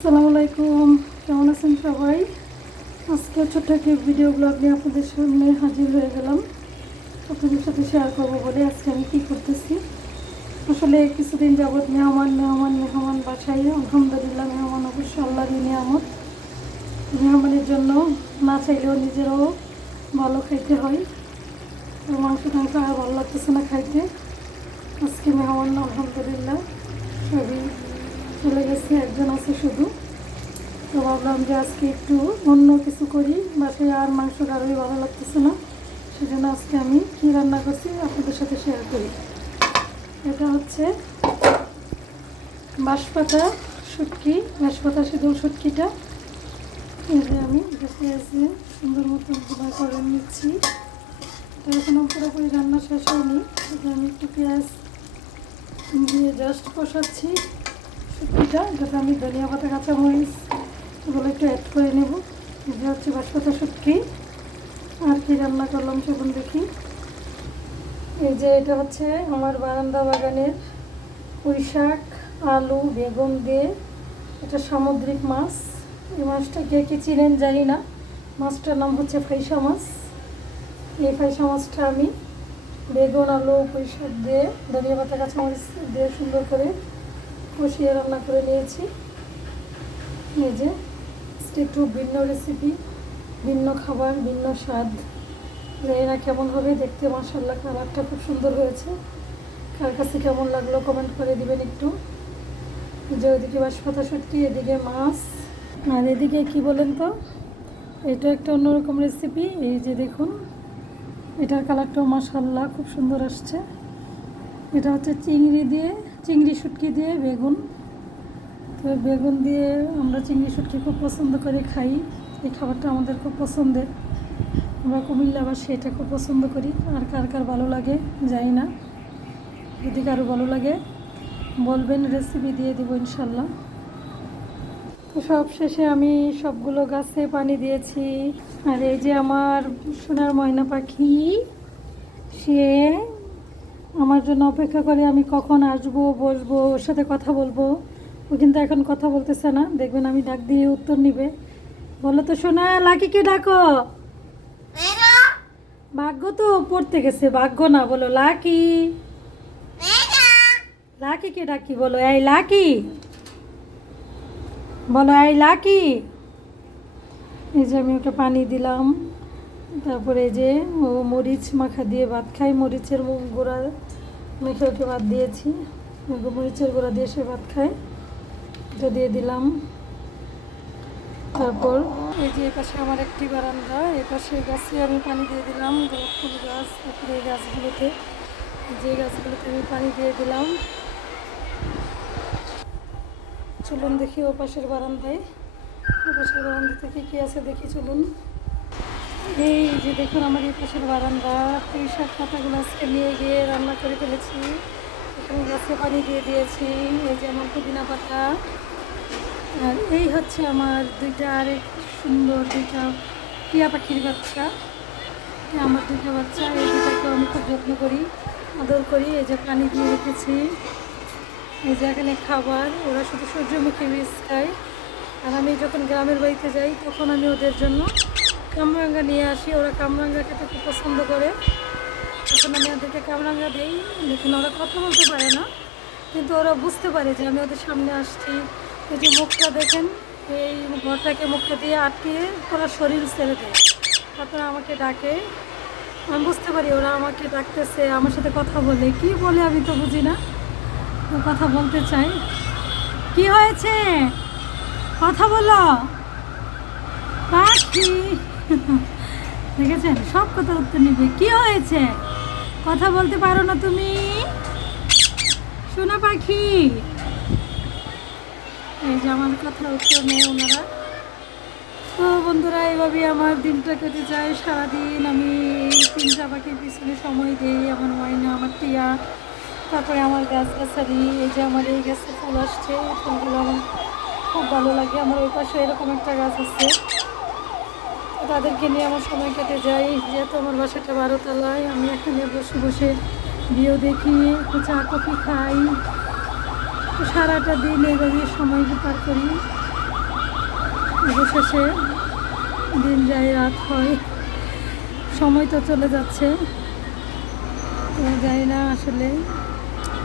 আসসালামু আলাইকুম, কেমন আছেন সবাই? আজকে ছোট্ট একটি ভিডিও ব্লগ নিয়ে আপনাদের সামনে হাজির হয়ে গেলাম। আপনাদের সাথে শেয়ার করবো বলে আজকে আমি কী করতেছি। আসলে কিছুদিন যাবৎ মেহমান বাসায়। আলহামদুলিল্লাহ, মেহমান অবশ্যই আল্লাহরই নিয়ামত। মেহমানের জন্য না চাইলেও নিজেরও ভালো খাইতে হয়। তো মাংস টাংস আর ভালো লাগতেছে না খাইতে। আজকে মেহমান আলহামদুলিল্লাহ সবই চলে গেছে, একজন আছে শুধু। তো ভাবলাম যে আজকে একটু অন্য কিছু করি, বাসায় আর মাংস কারোই ভালো লাগতেছে না। সেজন্য আজকে আমি কী রান্না করছি আপনাদের সাথে শেয়ার করি। এটা হচ্ছে বাঁশপাতা শুটকি, বাঁশপাতা সিঁদুর শুটকিটা। এই যে আমি এটা পেঁয়াজে সুন্দর মতো গুঁড়া করে নিচ্ছি। এটা এখনও পুরোপুরি রান্না শেষ হয়নি। এটা আমি একটু পেঁয়াজ দিয়ে জাস্ট কষাচ্ছি শুটকিটা। এটাতে আমি ধনিয়া পাতা, কাঁচামরিচ এগুলো একটু অ্যাড করে নেব। এটা হচ্ছে বাঁশপাতা শুটকি। আর কি রান্না করলাম সেগুলো দেখি। এই যে এটা হচ্ছে আমার বারান্দা বাগানের পুঁই শাক, আলু, বেগুন দিয়ে এটা সামুদ্রিক মাছ। এই মাছটা কে কী চিনেন জানি না। মাছটার নাম হচ্ছে ফাইসা মাছ। এই ফাইসা মাছটা আমি বেগুন, আলু, পুঁই শাক দিয়ে ধনিয়া পাতা, কাঁচামরিচ দিয়ে সুন্দর করে কষিয়ে রান্না করে নিয়েছি। এই যে একটু ভিন্ন রেসিপি, ভিন্ন খাবার, ভিন্ন স্বাদ। জানি না কেমন হবে দেখতে। মাশাআল্লাহ, কালারটা খুব সুন্দর হয়েছে। কার কাছে কেমন লাগলো কমেন্ট করে দিবেন একটু। যে ওইদিকে বাঁশপাতা শুটকি, এদিকে মাছ, আর এদিকে কি বলেন তো, এটা একটা অন্যরকম রেসিপি। এই যে দেখুন, এটার কালারটাও মাশাআল্লাহ খুব সুন্দর আসছে। এটা হচ্ছে চিংড়ি শুটকি দিয়ে বেগুন। তো বেগুন দিয়ে আমরা চিংড়ি শুটকি খুব পছন্দ করে খাই। এই খাবারটা আমাদের খুব পছন্দের। আমরা কুমিল্লাবাসী এটা খুব পছন্দ করি। আর কার কার ভালো লাগে জানি না। যদি কারো ভালো লাগে বলবেন, রেসিপি দিয়ে দেবো ইনশাল্লাহ। তো সব শেষে আমি সবগুলো গাছে পানি দিয়েছি। আর এই যে আমার সোনার ময়না পাখি, সে আমার জন্য অপেক্ষা করে আমি কখন আসবো, বসবো, ওর সাথে কথা বলবো। ও কিন্তু এখন কথা বলতেছে না, দেখবেন আমি ডাক দিয়ে উত্তর নিবে। বলো তো সোনা, লাকিকে ডাকো। ভাগ্য তো পড়তে গেছে, ভাগ্য না, বলো লাকি। লাকিকে ডাকি, বলো এই লাকি, বলো এই লাকি। এই যে আমি ওকে পানি দিলাম। তারপরে যে ও মরিচ মাখা দিয়ে ভাত খাই, মরিচের গুঁড়া মেখে ওকে ভাত দিয়েছি। মরিচের গুঁড়া দিয়ে সে ভাত খায়, এটা দিয়ে দিলাম। তারপর এই যে এপাশে আমার একটি বারান্দা, এপাশে গাছে আমি পানি দিয়ে দিলাম, গোলাপ ফুল গাছ। তারপরে এই গাছগুলোতে আমি পানি দিয়ে দিলাম। চলুন দেখি ওপাশের বারান্দায়, ওপাশের বারান্দা থেকে কী আছে দেখি, চলুন। এই যে দেখুন আমার এই পাশের বারান্দা, পুঁই শাক পাতাগুলো আজকে নিয়ে গিয়ে রান্না করে ফেলেছি। এখানে গাছে পানি দিয়ে দিয়েছি। এই যে আমার পুদিনা পাতা। আর এই হচ্ছে আমার আরেক সুন্দর দুইটা টিয়া পাখির বাচ্চা। আমার দুইটা বাচ্চা, এই দুটাকেও আমি খুব যত্ন করি, আদর করি। এই যে পানি দিয়ে রেখেছি। এই যে এখানে খাবার, ওরা শুধু সূর্যমুখী বীজ খায়। আর আমি যখন গ্রামের বাড়িতে যাই তখন আমি ওদের জন্য কামরাঙ্গা নিয়ে আসি। ওরা কামরাঙ্গা খেতে খুব পছন্দ করে। তখন আমি ওদেরকে কামরাঙ্গা দিই। দেখুন, ওরা কথা বলতে পারে না, কিন্তু ওরা বুঝতে পারে যে আমি ওদের সামনে আসছি। এই যে মুখটা দেখেন, এই ঘরটাকে মুখটা দিয়ে আটকিয়ে ওরা শরীর ছেড়ে দেয়, তারপরে আমাকে ডাকে। আমি বুঝতে পারি ওরা আমাকে ডাকতেছে, আমার সাথে কথা বলে। কি বলে আমি তো বুঝি না, কথা বলতে চাই। কি হয়েছে, কথা বলো পাখি। দেখেছেন, সব কথার উত্তর নিবে। কি হয়েছে, কথা বলতে পারো না তুমি, সোনা পাখি? এই যে আমার কথার উত্তর নেই ওনারা। তো বন্ধুরা, এইভাবেই আমার দিনটা কেটে যায়। সারাদিন আমি এই তিনটা পাখির পিছনে সময় দিই। আমার ময়না, আমার টিয়া, তারপরে আমার গাছগাছালি। এই যে আমার এই গাছে ফুল আসছে, ফুলগুলো আমার খুব ভালো লাগে। আমার ওই পাশে এরকম একটা গাছ আছে, তাদেরকে নিয়ে আমার সময় কেটে যায়। যেহেতু আমার বাসাটা 12 তলায়, আমি এখানে বসে বসে ভিডিও দেখি, একটু চা কফি খাই। তো সারাটা দিন এইভাবে সময় পার করি। অবশেষে দিন যায় রাত হয়, সময় তো চলে যাচ্ছে। তো জানি না আসলে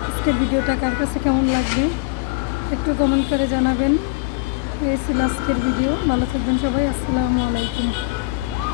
আজকের ভিডিওটা কার কাছে কেমন লাগবে, একটু কমেন্ট করে জানাবেন। এই ছিল আজকের ভিডিও। ভালো থাকবেন সবাই। আসসালামু আলাইকুম।